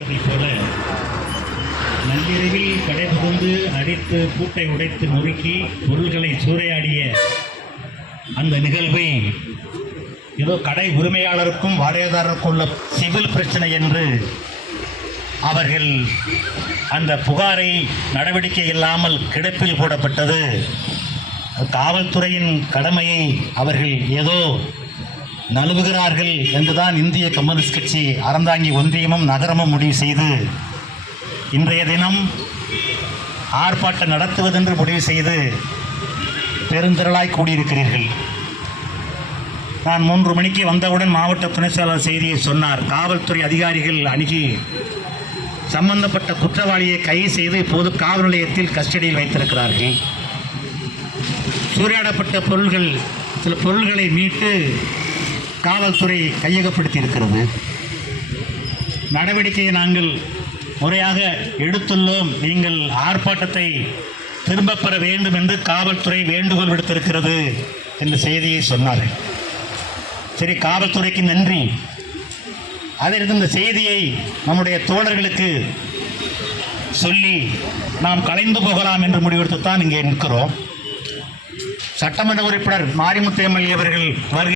போல நள்ளிரவில் கடை புகுந்து அடித்து பூட்டை உடைத்து நொறுக்கி பொருள்களை சூறையாடிய அந்த நிகழ்வை ஏதோ கடை உரிமையாளருக்கும் வாடகைதாரருக்கும் உள்ள சிவில் பிரச்சனை என்று அவர்கள் அந்த புகாரை நடவடிக்கை இல்லாமல் கிடப்பில் போடப்பட்டது. காவல்துறையின் கடமையை அவர்கள் ஏதோ நழுவுகிறார்கள் என்றுதான் இந்திய கம்யூனிஸ்ட் கட்சி அறந்தாங்கி ஒன்றியமும் நகரமும் முடிவு செய்து இன்றைய தினம் ஆர்ப்பாட்டம் நடத்துவதென்று முடிவு செய்து பெருந்திரளாய் கூடியிருக்கிறீர்கள். நான் 3 மணிக்கு வந்தவுடன் மாவட்ட துணை செயலாளர் செய்தியை சொன்னார். காவல்துறை அதிகாரிகள் அணுகி சம்பந்தப்பட்ட குற்றவாளியை கைது செய்து இப்போது காவல் நிலையத்தில் கஸ்டடியில் வைத்திருக்கிறார்கள். சூறையாடப்பட்ட பொருள்கள் சில பொருள்களை மீட்டு காவல்துறை கையகப்படுத்தி இருக்கிறது. நடவடிக்கையை நாங்கள் முறையாக எடுத்துள்ளோம். நீங்கள் ஆர்ப்பாட்டத்தை திரும்பப் பெற வேண்டும் என்று காவல்துறை வேண்டுகோள் விடுத்திருக்கிறது என்ற செய்தியை சொன்னார்கள். சரி, காவல்துறைக்கு நன்றி. அதிலிருந்து இந்த செய்தியை நம்முடைய தோழர்களுக்கு சொல்லி நாம் கலைந்து போகலாம் என்று முடிவெடுத்துத்தான் இங்கே நிற்கிறோம். சட்டமன்ற உறுப்பினர் மாரிமுத்து எம்எல்ஏ அவர்கள்